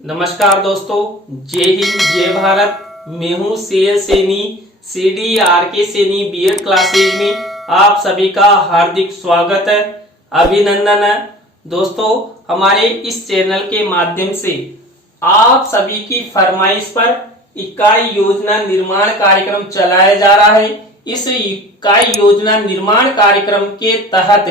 नमस्कार दोस्तों, जय हिंद जय भारत। मैं हूं CL Saini, CDRK Saini BEd classes में आप सभी का हार्दिक स्वागत है, अभिनंदन है। दोस्तों, हमारे इस चैनल के माध्यम से आप सभी की फरमाइश पर इकाई योजना निर्माण कार्यक्रम चलाया जा रहा है। इस इकाई योजना निर्माण कार्यक्रम के तहत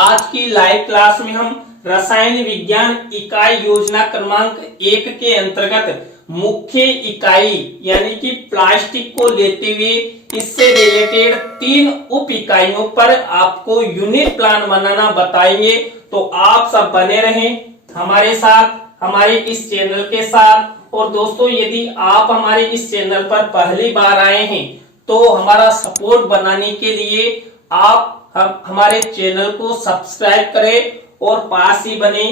आज की लाइव क्लास में हम रसायन विज्ञान इकाई योजना क्रमांक 1 के अंतर्गत मुख्य इकाई यानी कि प्लास्टिक को लेते हुए इससे रिलेटेड 3 उप इकाइयों पर आपको यूनिट प्लान बनाना बताएंगे। तो आप सब बने रहें हमारे साथ, हमारे इस चैनल के साथ। और दोस्तों, यदि आप हमारे इस चैनल पर पहली बार आए हैं तो हमारा सपोर्ट बनाने के लिए आप हमारे चैनल को सब्सक्राइब करें और पास ही बने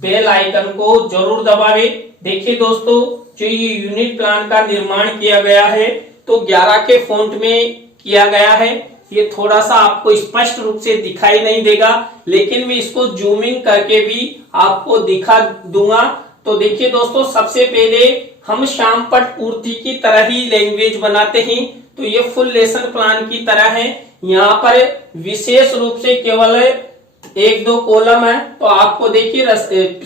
बेल आइकन को जरूर दबावें। देखिए दोस्तों, जो ये यूनिट प्लान का निर्माण किया गया है तो 11 के फॉन्ट में किया गया है। ये थोड़ा सा आपको स्पष्ट रूप से दिखाई नहीं देगा, लेकिन मैं इसको जूमिंग करके भी आपको दिखा दूंगा। तो देखिए दोस्तों, सबसे पहले हम श्याम पट पूर्ति की तरह ही लैंग्वेज बनाते हैं। तो ये फुल लेसन प्लान की तरह है। यहाँ पर विशेष रूप से केवल 1-2 कॉलम है। तो आपको देखिए,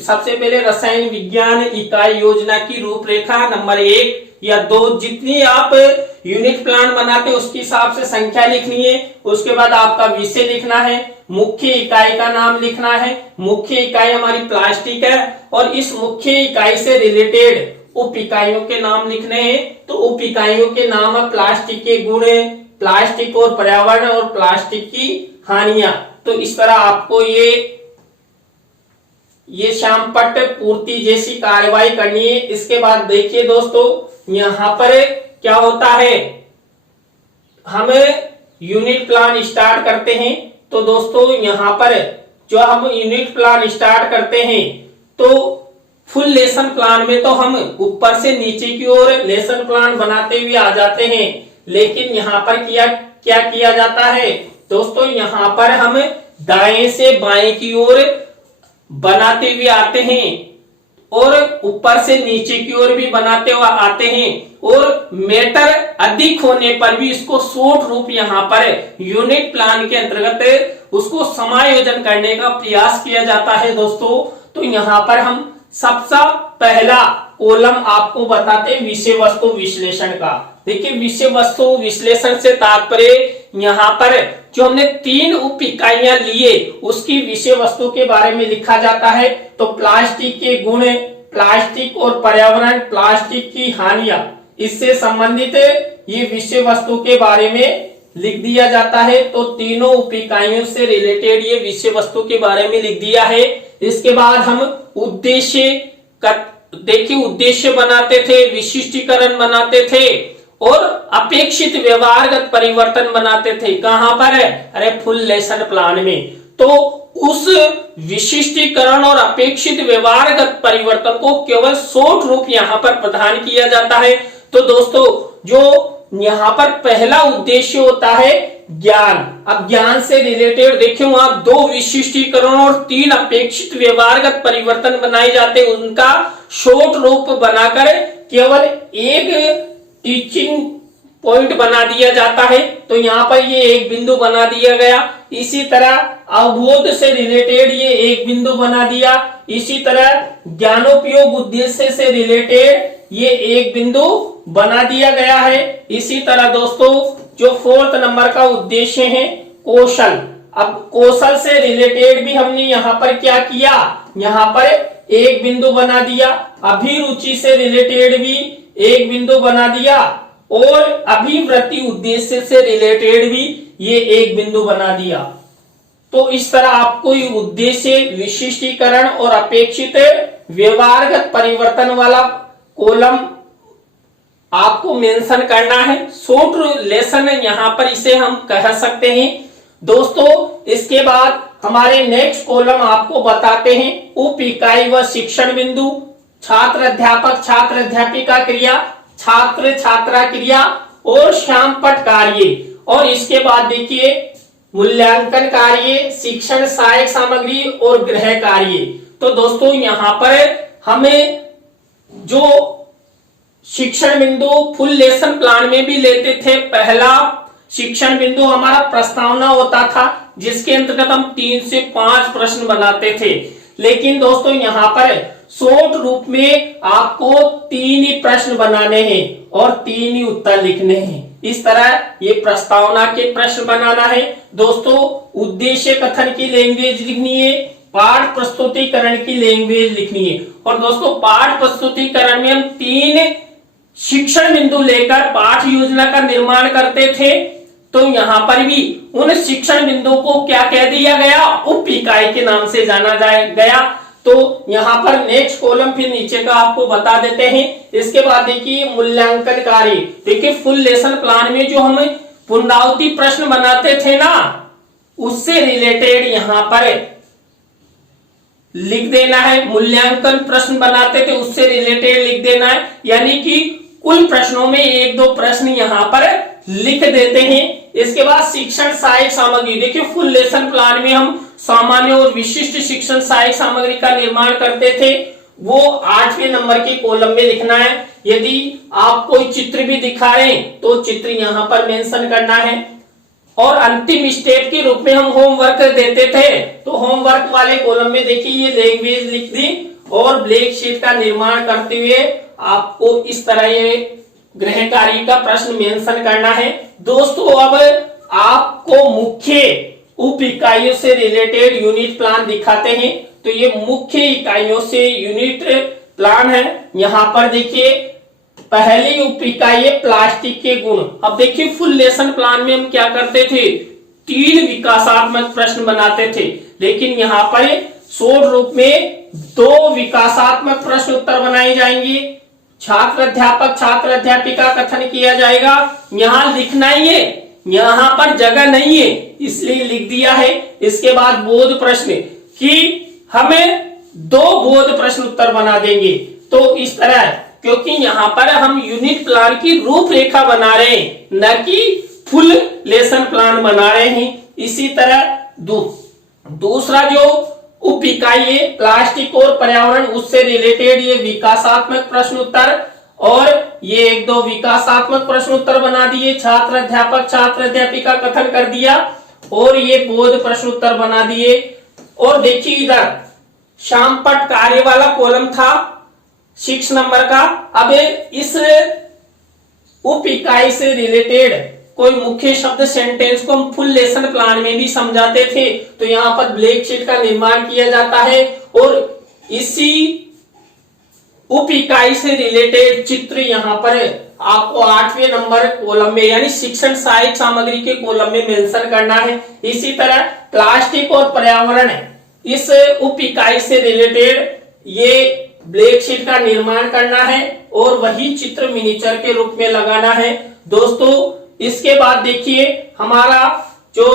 सबसे पहले रसायन विज्ञान इकाई योजना की रूपरेखा नंबर 1 या 2, जितनी आप यूनिट प्लान बनाते हैं उसके हिसाब से संख्या लिखनी है। उसके बाद आपका विषय लिखना है, मुख्य इकाई का नाम लिखना है। मुख्य इकाई हमारी प्लास्टिक है और इस मुख्य इकाई से रिलेटेड उप इकाइयों के नाम लिखने हैं। तो उप इकाइयों के नाम है प्लास्टिक के गुण, प्लास्टिक और पर्यावरण और प्लास्टिक की हानियां। तो इस तरह आपको ये श्याम पट पूर्ति जैसी कार्रवाई करनी है। इसके बाद देखिए दोस्तों, यहां पर क्या होता है, हम यूनिट प्लान स्टार्ट करते हैं। तो दोस्तों, यहां पर जो हम यूनिट प्लान स्टार्ट करते हैं तो फुल लेसन प्लान में तो हम ऊपर से नीचे की ओर लेसन प्लान बनाते हुए आ जाते हैं, लेकिन यहाँ पर क्या किया जाता है दोस्तों, यहाँ पर हम दाएं से बाएं की ओर बनाते हुए आते हैं और ऊपर से नीचे की ओर भी बनाते हुए आते हैं। और मैटर अधिक होने पर भी इसको शॉर्ट रूप यहाँ पर यूनिट प्लान के अंतर्गत उसको समायोजन करने का प्रयास किया जाता है दोस्तों। तो यहाँ पर हम सबसे पहला कॉलम आपको बताते हैं विषय वस्तु विश्लेषण का। देखिए, विषय वस्तु विश्लेषण से तात्पर्य यहाँ पर जो हमने 3 उप इकाइयां लिए उसकी विषय वस्तु के बारे में लिखा जाता है। तो प्लास्टिक के गुण, प्लास्टिक और पर्यावरण, प्लास्टिक की हानियां, इससे संबंधित ये विषय वस्तु के बारे में लिख दिया जाता है। तो तीनों उप इकाइयों से रिलेटेड ये विषय वस्तु के बारे में लिख दिया है। इसके बाद हम उद्देश्य देखिए, उद्देश्य बनाते थे, विशिष्टीकरण बनाते थे और अपेक्षित व्यवहारगत परिवर्तन बनाते थे। कहां पर है? अरे फुल लेसन प्लान में। तो उस विशिष्टीकरण और अपेक्षित व्यवहारगत परिवर्तन को केवल शॉर्ट रूप यहां पर प्रदान किया जाता है। तो दोस्तों, जो यहाँ पर पहला उद्देश्य होता है ज्ञान। अब ज्ञान से रिलेटेड देखिए, वहां 2 विशिष्टीकरण और 3 अपेक्षित व्यवहारगत परिवर्तन बनाए जाते हैं। उनका शॉर्ट रूप बनाकर केवल एक टीचिंग पॉइंट बना दिया जाता है। तो यहाँ पर ये एक बिंदु बना दिया गया। इसी तरह अवबोध से रिलेटेड ये एक बिंदु बना दिया। इसी तरह ज्ञानोपयोग उद्देश्य से रिलेटेड ये एक बिंदु बना दिया गया है। इसी तरह दोस्तों, जो 4th नंबर का उद्देश्य है कौशल। अब कौशल से रिलेटेड भी हमने यहाँ पर क्या किया, यहाँ पर एक बिंदु बना दिया। अभिरुचि से रिलेटेड भी एक बिंदु बना दिया और अभिवृत्ति उद्देश्य से रिलेटेड भी ये एक बिंदु बना दिया। तो इस तरह आपको ये उद्देश्य, विशिष्टीकरण और अपेक्षित व्यवहारगत परिवर्तन वाला कॉलम आपको मेंशन करना है। शॉर्ट लेसन यहाँ पर इसे हम कह सकते हैं दोस्तों। इसके बाद हमारे नेक्स्ट कॉलम आपको बताते हैं उप इकाई व शिक्षण बिंदु, छात्र अध्यापक छात्र अध्यापिका क्रिया, छात्र छात्रा क्रिया और श्याम पट कार्य। और इसके बाद देखिए मूल्यांकन कार्य, शिक्षण सहायक सामग्री और गृह कार्य। तो दोस्तों, यहाँ पर हमें जो शिक्षण बिंदु फुल लेसन प्लान में भी लेते थे। पहला शिक्षण बिंदु हमारा प्रस्तावना होता था, जिसके अंतर्गत हम 3 से 5 प्रश्न बनाते थे। लेकिन दोस्तों यहाँ पर शॉर्ट रूप में आपको 3 ही प्रश्न बनाने हैं और 3 ही उत्तर लिखने हैं। इस तरह ये प्रस्तावना के प्रश्न बनाना है। दोस्तों उद्देश्य कथन की लैंग्वेज लिखनी है, पाठ प्रस्तुतिकरण की लैंग्वेज लिखनी है। और दोस्तों पाठ प्रस्तुतिकरण में हम 3 शिक्षण बिंदु लेकर पाठ योजना का निर्माण करते थे। तो यहाँ पर भी उन शिक्षण बिंदु को क्या कह दिया गया, उप इकाई के नाम से जाना गया। तो यहाँ पर नेक्स्ट कॉलम फिर नीचे का आपको बता देते हैं। इसके बाद देखिए मूल्यांकन कार्य। देखिए फुल लेसन प्लान में जो हम पुनरावृत्ति प्रश्न बनाते थे ना, उससे रिलेटेड यहाँ पर लिख देना है। मूल्यांकन प्रश्न बनाते थे, उससे रिलेटेड लिख देना है। यानी कि कुल प्रश्नों में 1-2 प्रश्न यहाँ पर लिख देते हैं। इसके बाद शिक्षण सहायक सामग्री। देखिए फुल लेसन प्लान में हम सामान्य और विशिष्ट शिक्षण सहायक सामग्री का निर्माण करते थे, वो 8वें नंबर के कॉलम में लिखना है। यदि आप कोई चित्र भी दिखा रहे हैं तो चित्र यहाँ पर मेंशन करना है। और अंतिम स्टेप के रूप में हम होमवर्क देते थे, तो होमवर्क वाले कॉलम में देखिए ये लैंग्वेज लिख दी और ब्लैक शीट का निर्माण करते हुए आपको इस तरह ये गृह कार्य का प्रश्न मेंशन करना है। दोस्तों अब आपको मुख्य उप इकाइयों से रिलेटेड यूनिट प्लान दिखाते हैं। तो ये मुख्य इकाइयों से यूनिट प्लान है। यहाँ पर देखिए पहली उप इकाई है प्लास्टिक के गुण। अब देखिए फुल लेसन प्लान में हम क्या करते थे, 3 विकासात्मक प्रश्न बनाते थे। लेकिन यहाँ पर शॉर्ट रूप में 2 विकासात्मक प्रश्न उत्तर बनाए जाएंगे। छात्र अध्यापक छात्र अध्यापिका कथन किया जाएगा। यहाँ लिखना ही है, यहाँ पर जगह नहीं है इसलिए लिख दिया है। इसके बाद बोध प्रश्न कि हमें 2 बोध प्रश्न उत्तर बना देंगे। तो इस तरह, क्योंकि यहाँ पर हम यूनिट प्लान की रूपरेखा बना रहे हैं, न कि फुल लेसन प्लान बना रहे हैं। इसी तरह दूसरा जो उप इकाई है प्लास्टिक और पर्यावरण, उससे रिलेटेड ये विकासात्मक प्रश्न उत्तर और ये 1-2 विकासात्मक प्रश्न उत्तर बना दिए। छात्र अध्यापक छात्र अध्यापिका कथन कर दिया और ये बोध प्रश्न उत्तर बना दिए। और देखिए इधर शामपट कार्य वाला कॉलम था 6 नंबर का। अब इस उप इकाई से रिलेटेड कोई मुख्य शब्द सेंटेंस को हम फुल लेसन प्लान में भी समझाते थे। तो यहाँ पर ब्लैक शीट का निर्माण किया जाता है और इसी उप इकाई से रिलेटेड चित्र यहाँ पर आपको 8वें नंबर कॉलम में यानी शिक्षण सहायक सामग्री के कॉलम में मेंशन करना है। इसी तरह प्लास्टिक और पर्यावरण इस उप इकाई से रिलेटेड ये ब्लैक शीट का निर्माण करना है और वही चित्र मिनिएचर के रूप में लगाना है। दोस्तों इसके बाद देखिए हमारा जो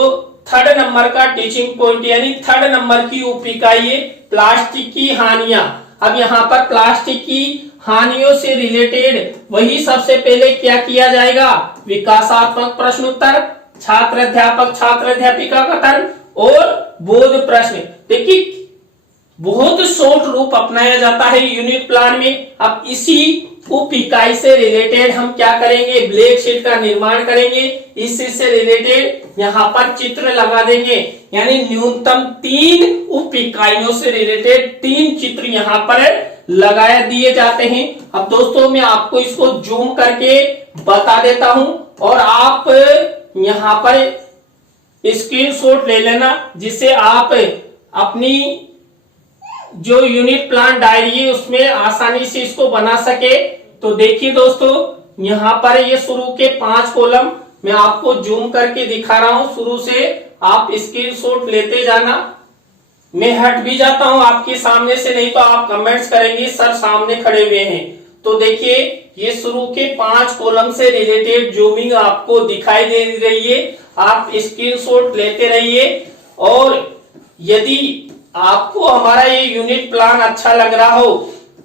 3rd नंबर का टीचिंग पॉइंट यानी 3rd नंबर की उप इकाई है प्लास्टिक की हानियां। अब यहाँ पर प्लास्टिक की हानियों से रिलेटेड वही सबसे पहले क्या किया जाएगा, विकासात्मक प्रश्न उत्तर, छात्र अध्यापक छात्र अध्यापिका कथन और बोध प्रश्न। देखिए बहुत शॉर्ट रूप अपनाया जाता है यूनिट प्लान में। अब इसी उप इकाई से रिलेटेड हम क्या करेंगे, ब्लैक शीट का निर्माण करेंगे। इसी से रिलेटेड यहाँ पर चित्र लगा देंगे, यानी न्यूनतम 3 उप इकाइयों से रिलेटेड 3 चित्र यहाँ पर लगाए दिए जाते हैं। अब दोस्तों मैं आपको इसको जूम करके बता देता हूं और आप यहाँ पर स्क्रीनशॉट ले लेना, जिससे आप अपनी जो यूनिट प्लान डायरी है उसमें आसानी से इसको बना सके। तो देखिए दोस्तों यहाँ पर ये शुरू के 5 कॉलम मैं आपको जूम करके दिखा रहा हूं। शुरू से आप स्क्रीनशॉट लेते जाना। मैं हट भी जाता हूं आपके सामने से, नहीं तो आप कमेंट्स करेंगे सर सामने खड़े हुए हैं। तो देखिए ये शुरू के 5 कॉलम से रिलेटेड जूमिंग आपको दिखाई दे रही है। आप स्क्रीनशॉट लेते रहिए और यदि आपको हमारा ये यूनिट प्लान अच्छा लग रहा हो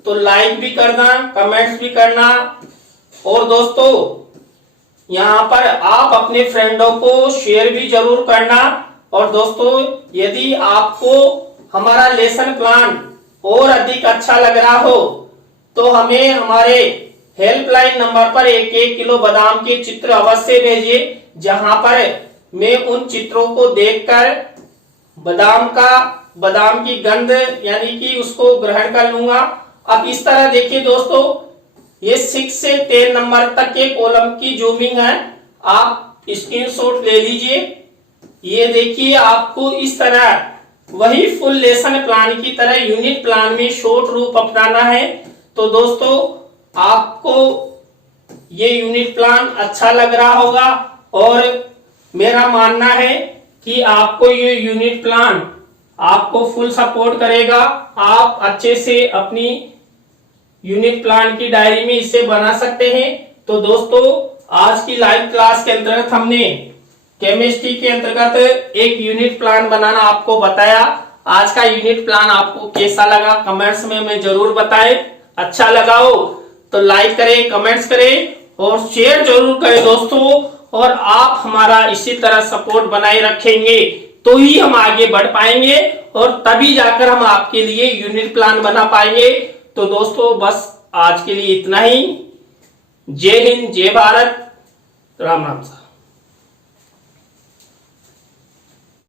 तो लाइक भी करना, कमेंट्स भी करना और दोस्तों यहाँ पर आप अपने फ्रेंडों को शेयर भी जरूर करना। और दोस्तों यदि आपको हमारा लेसन प्लान और अधिक अच्छा लग रहा हो तो हमें हमारे हेल्पलाइन नंबर पर 1-1 किलो बादाम के चित्र अवश्य भेजिए, जहां पर मैं उन चित्रों को देखकर बादाम की गंध यानी कि उसको ग्रहण कर लूंगा। अब इस तरह देखिए दोस्तों, ये 6 से 10 नंबर तक के कॉलम की जूमिंग है, आप स्क्रीनशॉट ले लीजिए। ये देखिए, आपको इस तरह वही फुल लेसन प्लान की तरह यूनिट प्लान में शॉर्ट रूप अपनाना है। तो दोस्तों, आपको ये यूनिट प्लान अच्छा लग रहा होगा और मेरा मानना है कि आपको ये यूनिट प्लान आपको फुल सपोर्ट करेगा। आप अच्छे से अपनी यूनिट प्लान की डायरी में इसे बना सकते हैं। तो दोस्तों, आज की लाइव क्लास के अंतर्गत हमने केमिस्ट्री के अंतर्गत एक यूनिट प्लान बनाना आपको बताया। आज का यूनिट प्लान आपको कैसा लगा कमेंट्स में हमें जरूर बताएं। अच्छा लगा हो तो लाइक करें, कमेंट्स करें और शेयर जरूर करें दोस्तों। और आप हमारा इसी तरह सपोर्ट बनाए रखेंगे तो ही हम आगे बढ़ पाएंगे और तभी जाकर हम आपके लिए यूनिट प्लान बना पाएंगे। तो दोस्तों, बस आज के लिए इतना ही। जय हिंद, जय भारत, राम राम।